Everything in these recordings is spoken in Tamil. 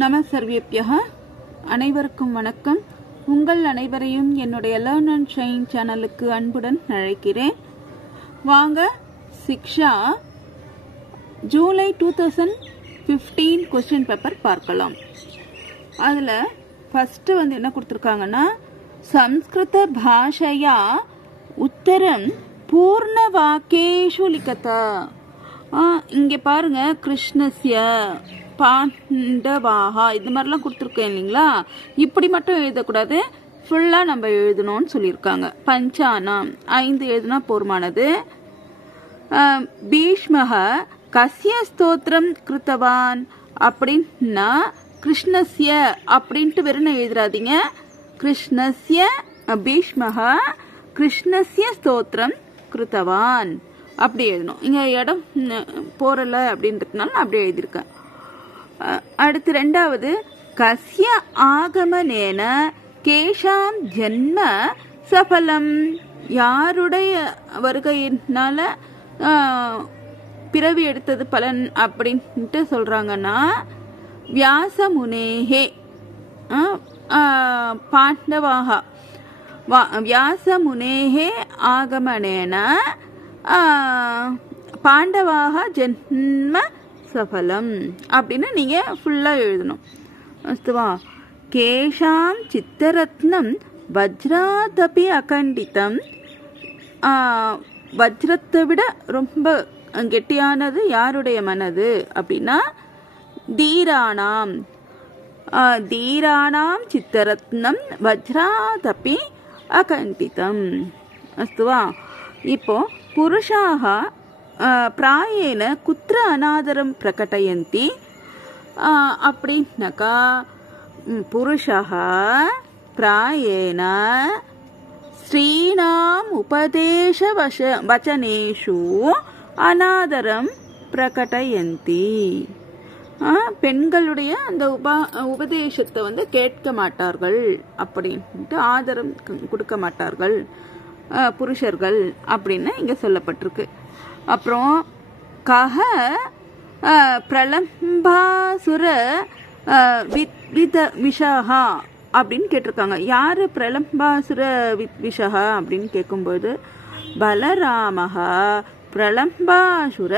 நம சர்வேப்யஹ அனைவருக்கும் வணக்கம். உங்கள் அனைவரையும் என்னுடைய லேர்ன் அண்ட் ஷைன் சேனலுக்கு அன்புடன் அழைக்கிறேன். வாங்க சிக்ஷா ஜூலை 2015 கொஸ்டின் பேப்பர் பார்க்கலாம். அதில் ஃபர்ஸ்ட் என்ன கொடுத்துருக்காங்கன்னா, சம்ஸ்கிருத பாஷையா உத்தரம் பூர்ண வாக்கேஷு லிகதா. இங்க பாருங்க, கிருஷ்ணஸ்ய பாண்டவாஹா இது மாதிரிலாம் கொடுத்துருக்கேன் இல்லைங்களா. இப்படி மட்டும் எழுதக்கூடாது, ஃபுல்லா நம்ம எழுதணும்னு சொல்லியிருக்காங்க. பஞ்சானாம் 5 எழுதுனா போர்மானது. பீஷ்மஹ கஸ்ய ஸ்தோத்திரம் கிருத்தவான் அப்படின்னா கிருஷ்ணஸ்ய அப்படின்ட்டு வெறும் எழுதுறாதீங்க. கிருஷ்ணஸ்ய பீஷ்மஹ கிருஷ்ணஸ்ய ஸ்தோத்திரம் கிருத்தவான் அப்படி எழுதணும். இங்க இடம் போறல அப்படின்றதுனால அப்படி எழுதியிருக்கேன். அடுத்து ரெண்டாவது, கஸ்ய ஆகமனேன கேஷாம் ஜென்ம சபலம். யாருடைய வருகையினால பிறவி எடுத்தது பலன் அப்படின்ட்டு சொல்றாங்கன்னா, வியாசமுனேஹே பாண்டவாக வியாசமுனேஹே ஆகமனேன பாண்டவாக ஜென்ம சபலம் அப்படின்னு நீங்க ஃபுல்லா எழுதணும். அஸ்துவா. கேஷாம் சித்தரத்னம் வஜ்ராதபி அகண்டிதம். வஜ்ரத்தை விட ரொம்ப கெட்டியானது யாருடைய மனது அப்படின்னா தீராணாம். தீராணாம் சித்தரத்னம் வஜ்ராதபி அகண்டிதம். அஸ்துவா. இப்போ புருஷாக பிராயேன குத்திர அநாதரம் பிரகடயந்தி அப்படின்னாக்கா, புருஷः பிராயேன ஸ்ரீணாம் உபதேச வச்சனேஷு அநாதரம் பிரகடயந்தி. பெண்களுடைய அந்த உபதேசத்தை கேட்க மாட்டார்கள் அப்படின்ட்டு ஆதரம் கொடுக்க மாட்டார்கள் புருஷர்கள் அப்படின்னு இங்க சொல்லப்பட்டிருக்கு. அப்புறம் கஹ பிரலம்பாசுர விஷஹா அப்படின்னு கேட்டிருக்காங்க. யாரு பிரலம்பாசுர விஷஹா அப்படின்னு கேட்கும்போது, பலராமஹ பிரலம்பாசுர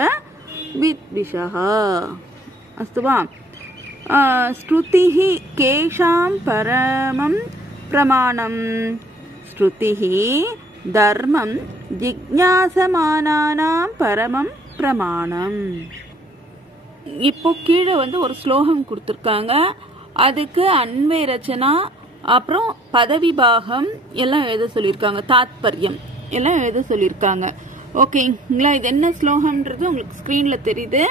விஷஹா. அஸ்துவா. ஸ்ருதிஹி கேஷாம் பரமம் பிரமாணம். ஸ்ருதிஹி தர்மம் ஜிக்ஞாசமானானாம் பரமம் பிரமாணம். இப்போ கீழே ஒரு ஸ்லோகம் கொடுத்துருக்காங்க. அதுக்கு அன்வய ரச்சனா, அப்புறம் பதவி பாகம் எல்லாம் எழுத சொல்லியிருக்காங்க. தாத்பரியம் எல்லாம் எழுத சொல்லியிருக்காங்க. ஓகேங்களா. இது என்ன ஸ்லோகம்ன்றது உங்களுக்கு ஸ்கிரீன்ல தெரியுது.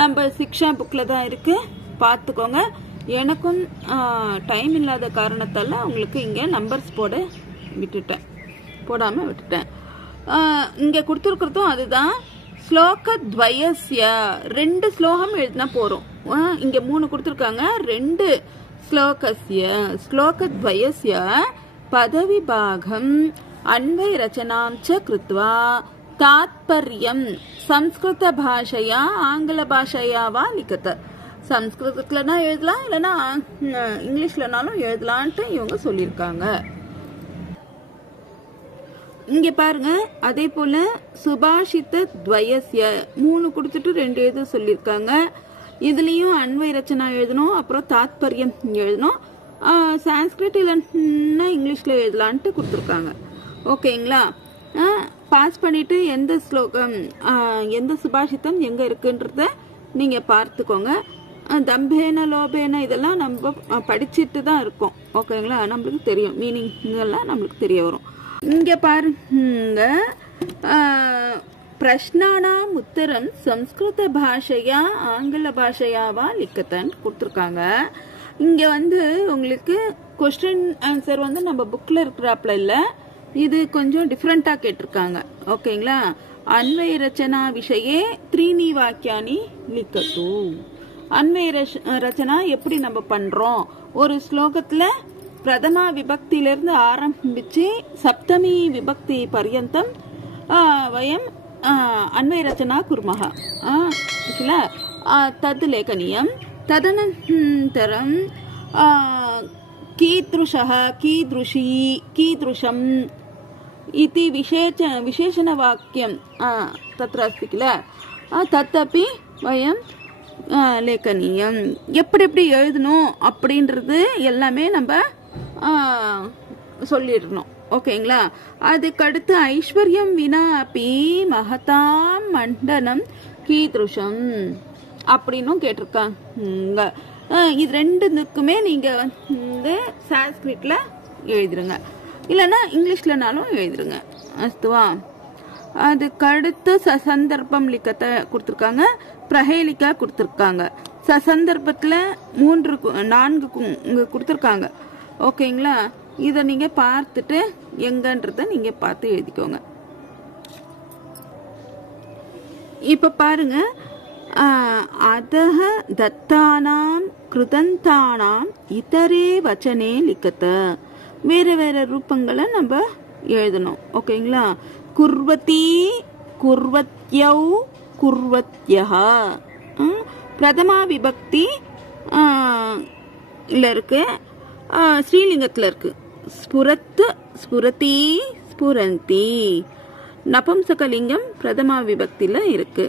நம்ம சிக்ஷா புக்ல தான் இருக்கு, பார்த்துக்கோங்க. எனக்கும் டைம் இல்லாத காரணத்தால உங்களுக்கு இங்க நம்பர்ஸ் போடாம விட்டுட்டேன். இங்க கொடுத்துருக்கிறதும் அதுதான். ஸ்லோக துவயஸ்ய 2 ஸ்லோகம் எழுதினா போறோம். இங்க 3 கொடுத்துருக்காங்க. 2 ஸ்லோக துவயஸ்ய பதவி பாகம் அன்வய ரச்சனாம் ச கிருத்வா தாத்பர்யம் சம்ஸ்கிருத பாஷையா ஆங்கில பாஷையா வா லிகத. சம்ஸ்கிருதத்துலனா எழுதலாம், இல்லைன்னா இங்கிலீஷ்லனாலும் எழுதலான்ட்டு இவங்க சொல்லியிருக்காங்க. இங்க பாருங்க, அதே போல சுபாஷித துவயஸ்ய 3 கொடுத்துட்டு 2 எழுத சொல்லியிருக்காங்க. இதுலயும் அன்வய ரச்சனா எழுதணும், அப்புறம் தாத்பரியம் எழுதணும். சான்ஸ்கிரிட் இல்லைன்னா இங்கிலீஷ்ல எழுதலான்ட்டு கொடுத்துருக்காங்க. ஓகேங்களா. பாஸ் பண்ணிட்டு எந்த ஸ்லோகம் எந்த சுபாஷிதம் எங்க இருக்குன்றத நீங்க பார்த்துக்கோங்க. தம்பேன லோபேன இதெல்லாம் நம்ம படிச்சுட்டு தான் இருக்கோம். ஓகேங்களா. நம்மளுக்கு தெரியும், மீனிங் இதெல்லாம் நம்மளுக்கு தெரிய வரும். இங்க பாருங்க, பிரஷ்னானாம் உத்தரம் சம்ஸ்கிருத பாஷையா ஆங்கில பாஷையாவா லிக்கத்தன் கொடுத்துருக்காங்க. இங்க உங்களுக்கு கொஸ்டின் ஆன்சர் நம்ம புக்ல இருக்கிறாப்ல இல்ல, இது கொஞ்சம் டிஃப்ரெண்டா கேட்டிருக்காங்க. ஓகேங்களா. அன்வய ரச்சனா விஷயே 3 வாக்கியானி லிக்கத்து. அன்வய ரச்சனா எப்படி நம்ம பண்றோம், ஒரு ஸ்லோகத்துல பிரதமா விபக்தியிலிருந்து ஆரம்பிச்சு சப்தமி விபக்தி பர்யந்தம் வயம் அன்வய ரச்சனா குர்மஹ. தத் லேகனியம் तदनन्तरं कीदृशः कीदृशी कीदृशम् इति विशेषणवाक्यं तत्र अस्ति किल तदपि वयं लेखनीयம். எப்படி எப்படி எழுதணும் அப்படின்றது எல்லாமே நம்ம சொல்லிடணும். ஓகேங்களா? அதுக்கடுத்து ஐஸ்வர்யம் வினா அப்பி மகதாம் மண்டனம் கீதృஷம் அப்படின்னும் கேட்டிருக்காங்க. இது ரெண்டுக்குமே நீங்க வந்து சான்ஸ்கிரிட்ல எழுதிருங்க, இல்லைன்னா இங்கிலீஷ்லனாலும் எழுதிருங்க. அஸ்துவா. அதுக்கடுத்து சந்தர்ப்பம் லிக்கத்தை கொடுத்துருக்காங்க, பிரஹேலிக்கா கொடுத்துருக்காங்க. சந்தர்ப்பத்துல 4 கொடுத்துருக்காங்க. ஓகேங்களா? இதை நீங்க பார்த்துட்டு எங்கன்றத நீங்க பார்த்து எழுதிக்கோங்க. இப்ப பாருங்க, அதஹ தத்தானாம் கிருதந்தானாம் இதரே வச்சனே லிக்கத்த. வேற வேற ரூபங்களை நம்ம எழுதணும். ஓகேங்களா? குர்வதி குர்வத்யௌ குர்வத்யஹ பிரதமா விபக்தி இருக்கு, ஸ்ரீலிங்கத்துல இருக்கு. ஸ்புரத் ஸ்புரதி ஸ்புரந்தி. நபும்சகலிங்கம் பிரதமா விபக்தியில இருக்கு.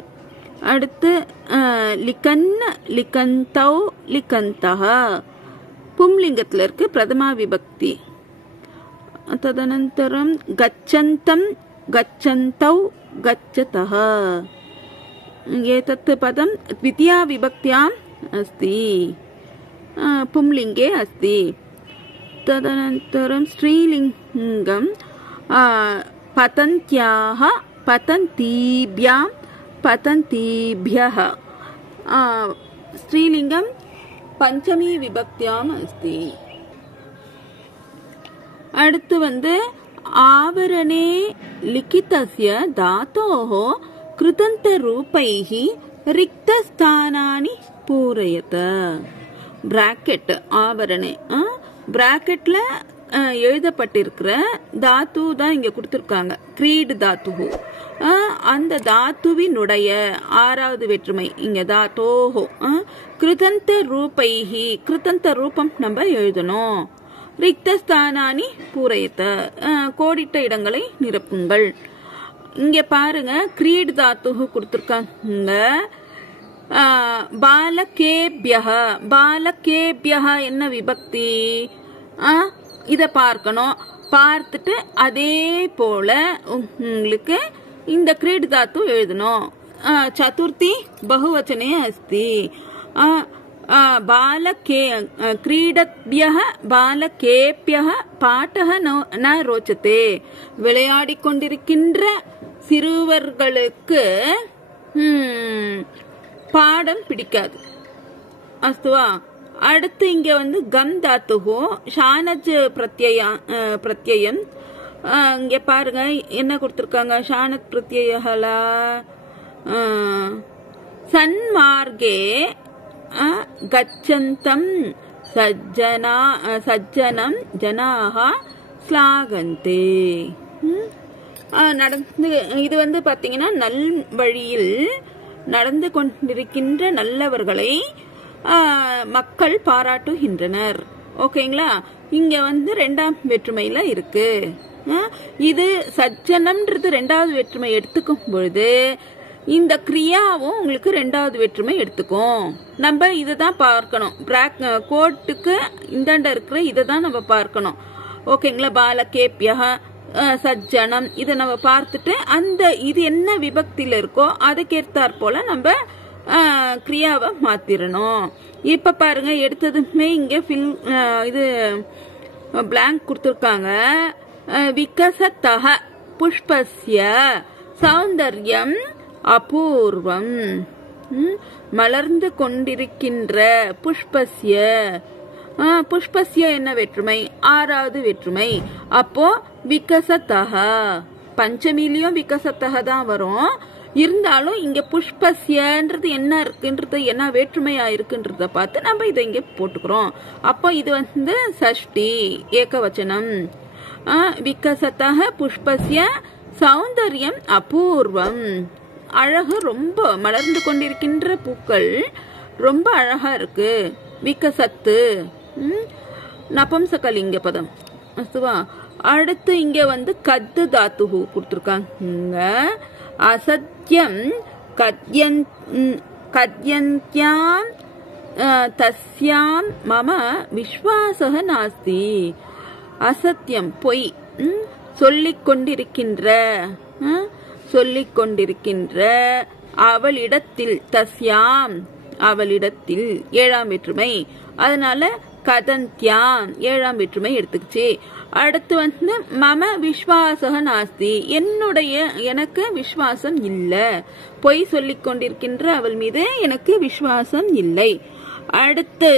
அடுத்து லிகன் லிகந்தௌ லிகந்தஹ பும்லிங்கத்துல இருக்கு, பிரதமா விபக்தி. ததனந்தரம் கச்சந்தம் गच्छन्तौ गच्छतः एतत् पदं द्वितीया विभक्त्याम् अस्ति, पुंलिङ्गे अस्ति. तदनन्तरं स्त्रीलिङ्गं पतन्त्याः पतन्तीभ्यां पतन्तीभ्यः. स्त्रीलिङ्गं पञ्चमी विभक्त्याम् अस्ति. அடுத்து வந்து आवरणे लिखितस्य धातोः कृतन्तरूपैः रिक्तस्थानानि पूरयत. பிராக்கெட் ஆவரணே, பிராக்கெட்ல எழுதப்பட்டிருக்கிற தாத்து தான் இங்க கொடுத்திருக்காங்க, கிரீட் தாத்து. அந்த தாத்துவினுடைய 6வது வேற்றுமை இங்க தாத்தோஹோ. கிருதந்த ரூபைஹி, கிருதந்த ரூபம் நம்ம எழுதணும். ரிக்தஸ்தானானி பூரயத்த, கோடிட்ட இடங்களை நிரப்புங்கள். இங்க பாருங்க, கிரீட் தாத்து கொடுத்திருக்காங்க. பாலகேபியஹ, பாலகேபியஹ என்ன விபக்தி? இத பார்க்கணும். பார்த்துட்டு அதே போல உங்களுக்கு இந்த கிரீட் தாத்து எழுதணும். சதுர்த்தி பகுவச்சனே அஸ்தி. बालके क्रीडत्भ्यः बालकेभ्यः पाठः न रोचते. விளையாடிக் கொண்டிருக்கின்ற சிறுவர்களுக்கு பாடம் பிடிக்காது. அஸ்துவா. அடுத்து இங்க வந்து கம் தாத்துஹோ ஷானஜ் பிரத்யயம். இங்க பாருங்க என்ன கொடுத்திருக்காங்க, ஷானத் பிரத்யயஹலா சன்மார்கே கச்சந்தம் சஜ்ஜனம் ஜனாஹ ஸ்லாகந்தே. நடந்து இது வந்து பாத்தீங்கன்னா நல் வழியில் நடந்து கொண்டிருக்கின்ற நல்லவர்களை மக்கள் பாராட்டுகின்றனர். ஓகேங்களா? இங்க வந்து 2ஆம் வேற்றுமையில இருக்கு. இது சஜ்ஜனம்ன்றது 2வது வேற்றுமை எடுத்துக்கும் பொழுது இந்த கிரியாவும் உங்களுக்கு 2வது வேற்றுமை எடுத்துக்கும். நம்ம இததான் பார்க்கணும். கோட்டுக்கு இந்தாண்ட இருக்கிற இததான் நம்ம பார்க்கணும். ஓகேங்களா? பாலகேபியா சஜ்ஜனம் இதை நம்ம பார்த்துட்டு அந்த இது என்ன விபக்தியில இருக்கோ அதுக்கேற்றாற் போல நம்ம கிரியாவை மாத்திரணும். இப்ப பாருங்க, எடுத்ததுமே இங்க இது பிளாங்க் கொடுத்திருக்காங்க. விகசத்தஹ புஷ்பஸ்ய சௌந்தர்யம் அபூர்வம். மலர்ந்து கொண்டிருக்கின்ற புஷ்பஸ்ய, புஷ்பஸ்ய என்ன வேற்றுமை? 6வது வேற்றுமை. அப்போ விகசத்தஹ, பஞ்சமிலையும் விகசத்தஹ தான் வரும். இருந்தாலும் இங்க புஷ்பஸ்யன்றது என்ன இருக்குன்றது, என்ன வேற்றுமையா இருக்குன்றத பார்த்து நம்ம இதை இங்க போட்டுக்கிறோம். அப்போ இது வந்து சஷ்டி ஏகவச்சனம். விகசத்தஹ புஷ்பஸ்ய சௌந்தர்யம் அபூர்வம். அழகு ரொம்ப மலர்ந்து கொண்டிருக்கின்ற பூக்கள் ரொம்ப அழகா இருக்கு. விகசத்து நபும்சகலிங்க பதம். அஸ்துவா. அடுத்து இங்க வந்து கத்து தாத்துஹு கொடுத்திருக்காங்க. அசத்யம் கத்யந்த்யாம் தஸ்யாம் மம விஸ்வாசக நாஸ்தி. அசத்தியம் பொய். சொல்லிக் கொண்டிருக்கின்ற அவளிடத்தில், தஸ்யாம் அவளிடத்தில், 7ஆம் வேற்றுமை. அதனால கதந்தியாம் 7ஆம் வேற்றுமை எடுத்துக்கிச்சு. அடுத்து வந்து மம விஸ்வாசக நாஸ்தி, எனக்கு விஸ்வாசம் இல்ல. பொய் சொல்லிக் கொண்டிருக்கின்ற அவள் மீது எனக்கு விஸ்வாசம் இல்லை. அடுத்து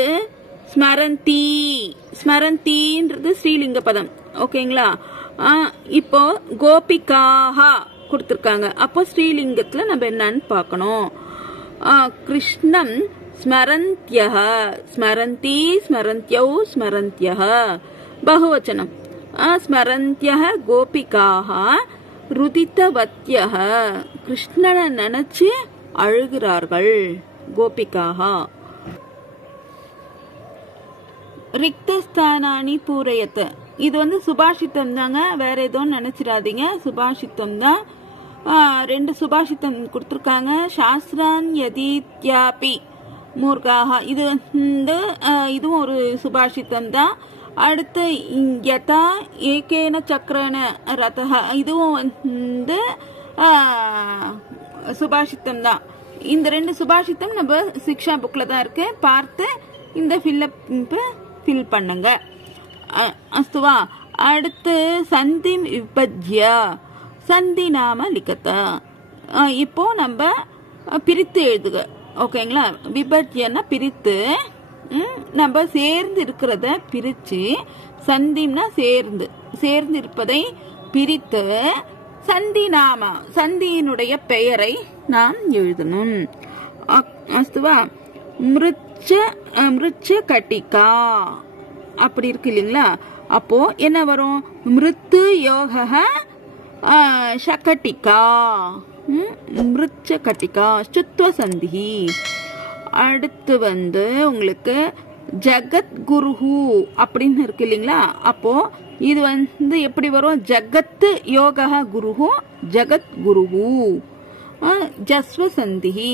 ஸ்மரந்தின்றது ஸ்ரீலிங்க பதம். ஓகேங்களா? இப்போ கோபிகாஹா கொடுத்திருக்காங்க. அப்போ ஸ்ரீலிங்கத்துல நம்ம என்னன்னு பார்க்கணும். கிருஷ்ணம் ஸ்மரந்தியஹ, ஸ்மரந்தி, ஸ்மரந்த்யௌ, ஸ்மரந்தியஹ. பகுவச்சனம். ஸ்மரந்தியஹ கோபிகாஹ ருதிதவத்யஹ. கிருஷ்ணனை நினைச்சு அழுகிறார்கள். கோபிகாஹா. ரிக்தஸ்தானானி பூரயத்த. இது வந்து சுபாஷித்தம் தாங்க, வேற ஏதோ நினைச்சிடாதீங்க. சுபாஷித்தம் தான். 2 சுபாஷித்தம் கொடுத்திருக்காங்க. சாஸ்திரான் யதீத்யாபி மூர்காஹா. இது வந்து இதுவும் ஒரு சுபாஷித்தம் தான். அடுத்து யதா ஏகேன சக்கரன ரதஹ. இதுவும் வந்து சுபாஷித்தம் தான். இந்த 2 சுபாஷித்தம் நம்ம சிக்ஷா புக்ல தான் இருக்கு. பார்த்து இந்த ஃபில் பண்ணுங்க. அஸ்துவா. அடுத்து சந்தி விபஜ்ய சந்தி நாம லிக்கத்த. இப்போ நம்ம பிரித்து எழுதுக. ஓகேங்களா? விபஜ்யன்னா பிரித்து, நம்ம சேர்ந்து இருக்கிறத பிரிச்சு, சந்திம்னா சேர்ந்து இருப்பதை பிரித்து, சந்தி நாம சந்தியினுடைய பெயரை நாம் எழுதணும். அஸ்துவா. மிருச்ச கட்டிகா அப்படி இருக்கு இல்லைங்களா? அப்போ என்ன வரும்? மிருத்து யோக ஷகட்டிகா. மிருச்ச கட்டிகா சுத்வ சந்தி. அடுத்து வந்து உங்களுக்கு ஜகத் குருஹு அப்படின்னு இருக்கு இல்லைங்களா? அப்போ இது வந்து எப்படி வரும்? ஜகத் யோக குருஹு ஜகத் குருஹு. ஜஸ்வ சந்தி.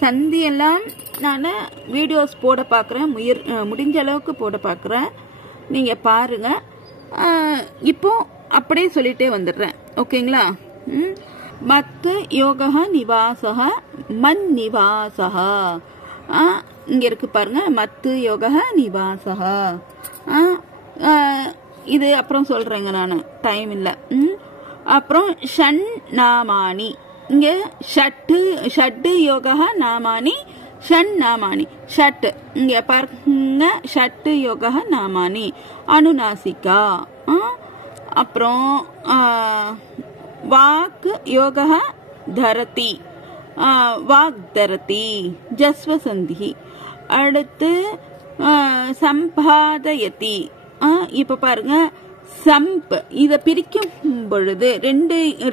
சந்தி எல்லாம் நான் வீடியோஸ் போட பார்க்குறேன். முடிஞ்ச அளவுக்கு போட பார்க்குறேன். நீங்க பாருங்க. இப்போ அப்படியே சொல்லிட்டே வந்துடுறேன். ஓகேங்களா? மத்து யோக நிவாசக மன் நிவாசக. இங்க இருக்கு பாருங்க. மத்து யோக நிவாசக. இது அப்புறம் சொல்றேங்க, நான் டைம் இல்ல. அப்புறம் ஷண் நாமானி. இங்க ஷட்டு யோக நாமானி ஷண் நாமானி. ஷட் இங்க பாருங்க. ஷட்டு யோக நாமானி அனுநாசிகா. அப்புறம் வாக் யோக தரதி வாக் தரதி ஜஸ்வ சந்தி. அடுத்து சம்பாதயதி. இப்ப பாருங்க. சம்ப் இத பிரிக்கும் பொழுது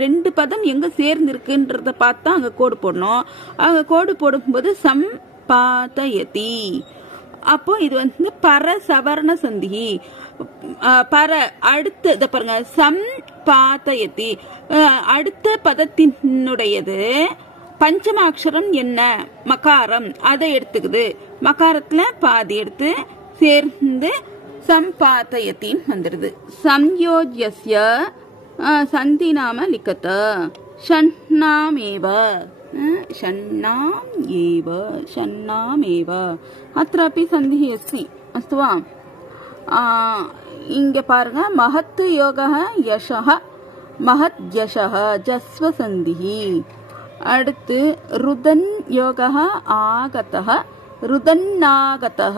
ரெண்டு பதம் எங்க சேர்ந்து இருக்குன்றத பார்த்தா அங்க கோடு போடணும். அங்க கோடு போடும்போது சம்பாதயதி. அப்போ இது வந்து பர சவர்ண சந்தி. பர அடுத்து இத பாருங்க. சம்பாதயதி அடுத்த பதத்தினுடையது பஞ்சமாட்சரம் என்ன? மகாரம். அதை எடுத்துக்குது. மகாரத்துல பாதி எடுத்து சேர்ந்து சம்பாதயத்தின் வந்துடுது. சம்யோஜ்யஸ்ய சந்தி நாம லிக்கத ஷண்ணாமேவ ஷண்ணாமேவ அத்ராபி சந்தி அஸ்தி. அஸ்துவா. இங்க பாருங்க. மஹத் யோக யஷஹ மஹத் யஷஹ ஜஸ்வ சந்தி. அடுத்து ருதன் யோக ஆகதஹ ருதன்னாகதஹ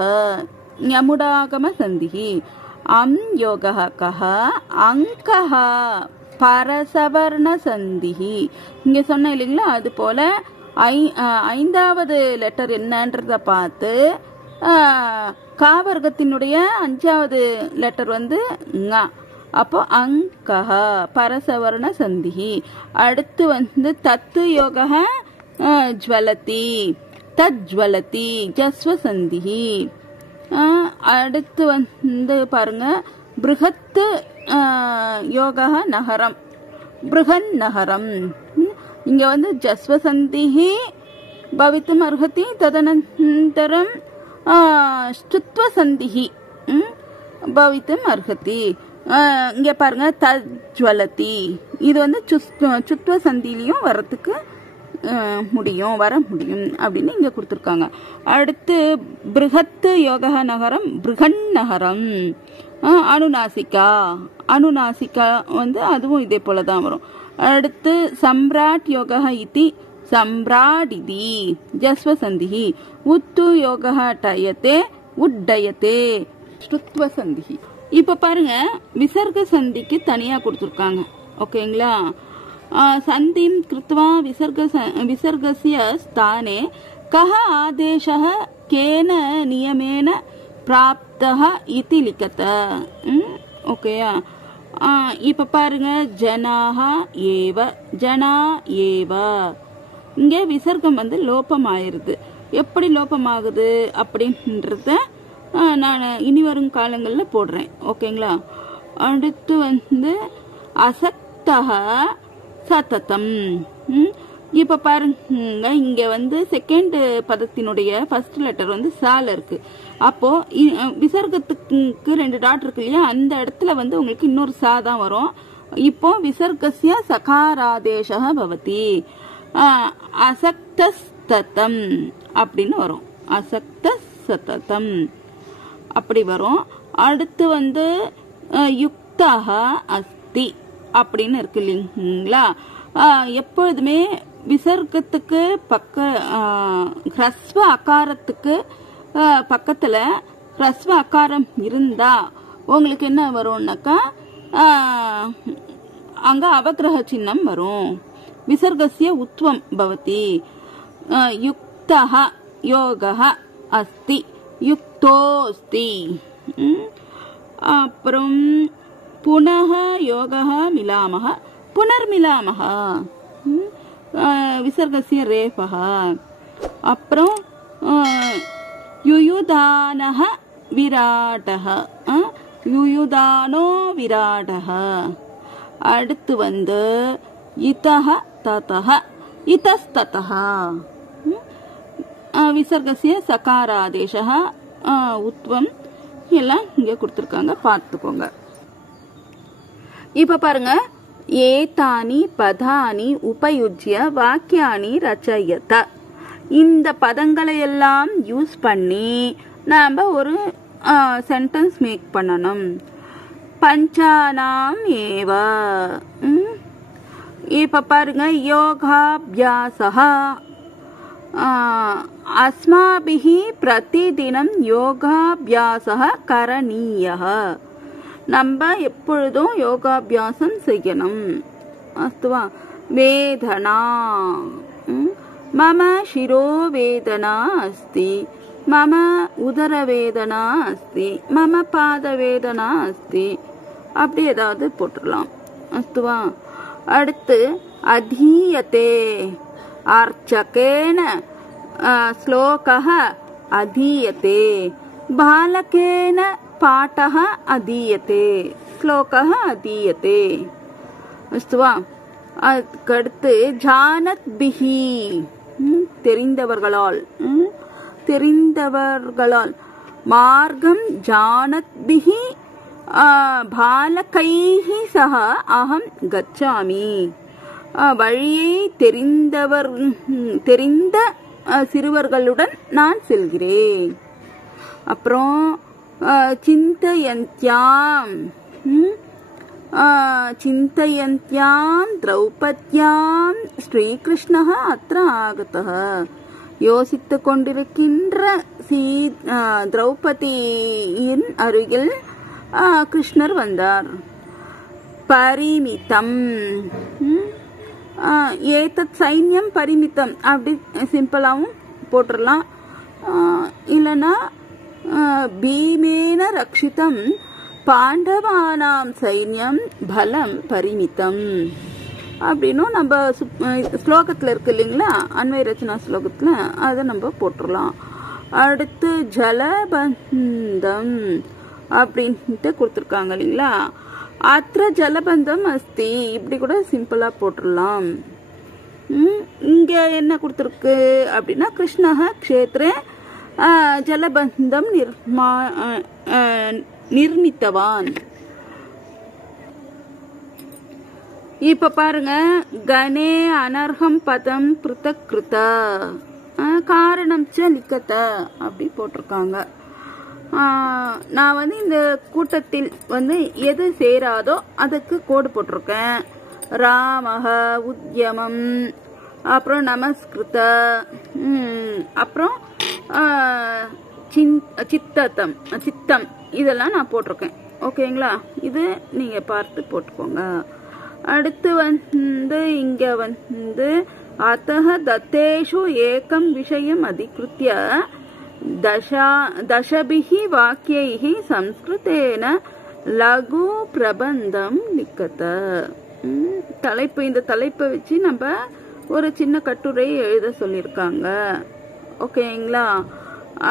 ஞமுடாகம சந்தி. அம் யோக கஹ அங்கஹ பரசவர்ண சந்தி. இங்க சொன்ன இல்லைங்களா? அது போல 5வது லெட்டர் என்னன்றத பார்த்து காவர்க்கத்தினுடைய 5வது லெட்டர் வந்து ங. அப்போ அங்கஹ பரசவர்ண சந்தி. அடுத்து வந்து தத்து யோக ஜ்வலதி. தஜ்வலதி ஜஸ்வசந்திஹி. அடுத்து வந்து பாருங்க பிருஹத் யோகா நகரம் பிருஹன் நகரம். இங்க வந்து ஜஸ்வசந்திஹி பவித்தும் அர்ஹதி ததனந்தரம் ஸ்துத்வசந்திஹி பவித்தும் அர்ஹதி. இங்க பாருங்க தஜ்வலதி இது வந்து சுத்வசந்திலையும் வரத்துக்கு வர முடியும் அப்படின்னு இங்க கொடுத்துருக்காங்க. அடுத்து பிருஹத் யோகா நகரம் பிருகன் நகரம். அனுநாசிகா வந்து அதுவும் இதே போலதான் வரும். அடுத்து சம்ராட் யோகா இதி சம்ராடிதி ஜஸ்வசந்திஹி. உத்து யோகா டயத்தே உட்டயத்தே ஸ்ருத்வசந்திஹி. இப்ப பாருங்க விசர்க சந்திக்கு தனியா கொடுத்துருக்காங்க. ஓகேங்களா? சந்திம் கிருத்வா விசர்கஸ்ய ஸ்தானே கஹ ஆதேஷः கேன நியமேன பிராப்தः இதி லிகத. ஓகேயா? இப்ப பாருங்க ஜனாஹ ஏவ ஜனா ஏவ. இங்க விசர்க்கம் வந்து லோபம் ஆயிருது. எப்படி லோபமாகுது அப்படின்றத நான் இனி வரும் காலங்கள்ல போடுறேன். ஓகேங்களா? அடுத்து வந்து அசக்தஹ சததம். இப்ப பாருங்க இங்க வந்து செகண்ட் பதத்தினுடைய ஃபர்ஸ்ட் லெட்டர் வந்து சால இருக்கு. அப்போ விசர்க்கத்துக்கு 2 டாட் இருக்கு இல்லையா, அந்த இடத்துல வந்து உங்களுக்கு இன்னொரு சா தான் வரும். இப்போ விசர்கஸ்ய சகாராதேஷः பவதி அசக்தஸ்ததம் அப்படின்னு வரும். அசக்தஸ்ததம் அப்படி வரும். அடுத்து வந்து யுக்தஹ அஸ்தி அப்படின்னு இருக்கு இல்லைங்களா? எப்பொழுதுமே விசர்க்கத்துக்கு ஹ்ரஸ்வ அகாரத்துக்கு பக்கத்துல ஹ்ரஸ்வ அகாரம் இருந்தா உங்களுக்கு என்ன வரும்னாக்கா அங்க அவக்கிரக சின்னம் வரும். விசர்கஸ்ய உத்வம் பவதி. யுக்தஹ யோகஹ அஸ்தி யுக்தோஸ்தி. அப்புறம் புனः யோகः மிலாமः புனர்மிலாமः விசர்கஸ்ய ரேஃபः. அப்புறம் யுயுதானः விராடः யுயுதானோ விராடः. அடுத்து வந்து இதஹ ததஹ இதஸ்ததஹ விசர்கஸ்ய சகாராதேஷः உத்வம் எல்லாம் இங்க கொடுத்திருக்காங்க, பார்த்துக்கோங்க. இப்ப பாருங்க ஏதானி பதானி உபயுஜ்ய வாக்கியானி ரச்சயத. இந்த பதங்களை எல்லாம் யூஸ் பண்ணி நாம ஒரு சென்டென்ஸ் மேக் பண்ணணும். பஞ்சானாம் ஏவ. இப்ப பாருங்க யோகாபியாசஹ அஸ்மாபிஹி பிரதிதினம் யோகாபியாசஹ கரணீயஹ. நம்ம எப்பொழுதும் யோகாபியாசம் செய்யணும். அஸ்துவா. வேதனா மம சிரோ வேதனா அஸ்தி மம உதர வேதனா அஸ்தி மம பாத வேதனா அஸ்தி அப்படி ஏதாவது போட்டுடலாம். அஸ்துவா. அடுத்து அதீயதே அர்ச்சகேன ஸ்லோகः அதீயதே பாலகேன பாட்டः அதீயதே ஸ்லோகः அதீயதே. அஸ்துவா. அதுக்கடுத்து ஜானத் பிஹி தெரிந்தவர்களால் மார்க்கம் ஜானத் பிஹி பாலகைஹி சஹ அஹம் கச்சாமி. வழியை தெரிந்த சிறுவர்களுடன் நான் செல்கிறேன். அப்புறம் சிந்தயந்த்யாம் திரௌபத்யாம் ஸ்ரீகிருஷ்ணः அத்ர ஆகதः. யோசித்துக் கொண்டிருக்கின்ற திரௌபதியின் அருகில் கிருஷ்ணர் வந்தார். பரிமிதம் ஏதத் சைன்யம் பரிமிதம் அப்படி சிம்பிளாவும் போட்டுடலாம். இல்லைன்னா பீமேன ரக்ஷிதம் பாண்டவானாம் சைன்யம் பலம் பரிமிதம். அப்படின்னும் நம்ம ஸ்லோகத்தில் இருக்கு இல்லைங்களா, அன்வய ரச்சனா ஸ்லோகத்தில் அதை நம்ம போட்டுடலாம். அடுத்து ஜலபந்தம் அப்படின்ட்டு கொடுத்துருக்காங்க இல்லைங்களா, அத்திர ஜலபந்தம் அஸ்தி, இப்படி கூட சிம்பிளா போட்டுடலாம். இங்க என்ன கொடுத்துருக்கு அப்படின்னா, கிருஷ்ணஹ க்ஷேத்ரே ஜலபந்தம் நிர்மித்தவான். இப்ப பாருங்க, கணே அனர்ஹம் பதம் பிருத்தக் கிருத காரணம் ச லிக்கத அப்படி போட்டிருக்காங்க. நான் இந்த கூட்டத்தில் எது சேராதோ அதுக்கு கோடு போட்டிருக்கேன். ராமஹ உத்யமம், அப்புறம் நமஸ்கிருத, அப்புறம் சித்தம் இதெல்லாம் நான் போட்டிருக்கேன். ஓகேங்களா, இது நீங்க பார்த்து போட்டுக்கோங்க. அடுத்து இங்க அத்தஹ தத்தேஷு ஏகம் விஷயம் அதிகிருத்ய தசபிஹி வாக்கியைஹி சம்ஸ்கிருதேன லகு பிரபந்தம் லிக்கத. தலைப்பு, இந்த தலைப்பை வச்சு நம்ம ஒரு சின்ன கட்டுரை எழுத சொல்லியிருக்காங்க. ஓகேங்களா,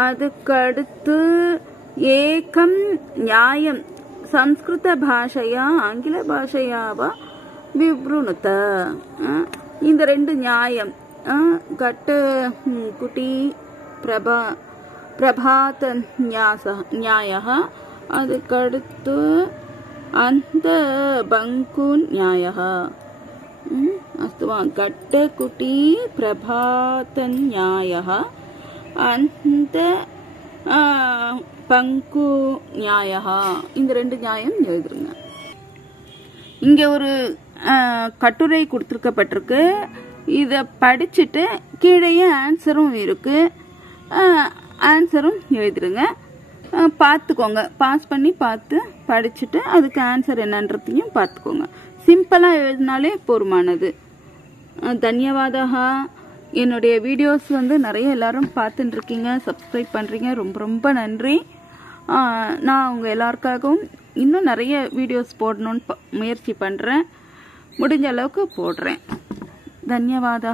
அதுக்கடுத்து ஏகம் நியாயம் சம்ஸ்கிருத பாஷையா ஆங்கில பாஷையாவா விவ்ருணுத, இந்த ரெண்டு நியாயம் கட்ட குட்டி பிரபாத நியாய, அதுக்கடுத்து அந்த பங்கு நியாய. அஸ்து வா, கட்ட குட்டி பிரபாத நியாய அந்த பங்கு நியாய, இந்த ரெண்டு நியாயம் எழுதுருங்க. இங்க ஒரு கட்டுரை கொடுத்துருக்கப்பட்டிருக்கு, இத படிச்சுட்டு கீழேயே ஆன்சரும் இருக்கு, ஆன்சரும் எழுதிருங்க. பார்த்துக்கோங்க, பாஸ் பண்ணி பார்த்து படிச்சுட்டு அதுக்கு ஆன்சர் என்னன்றதையும் பார்த்துக்கோங்க. சிம்பிளா எழுதினாலே போதுமானது. தன்யவாதா. என்னுடைய வீடியோஸ் நிறைய எல்லாரும் பார்த்துட்டு இருக்கீங்க, சப்ஸ்கிரைப் பண்றீங்க, ரொம்ப ரொம்ப நன்றி. நான் உங்க எல்லாருக்காகவும் இன்னும் நிறைய வீடியோஸ் போடணும்னு முயற்சி பண்றேன், முடிஞ்ச அளவுக்கு போடுறேன். தன்யவாதா.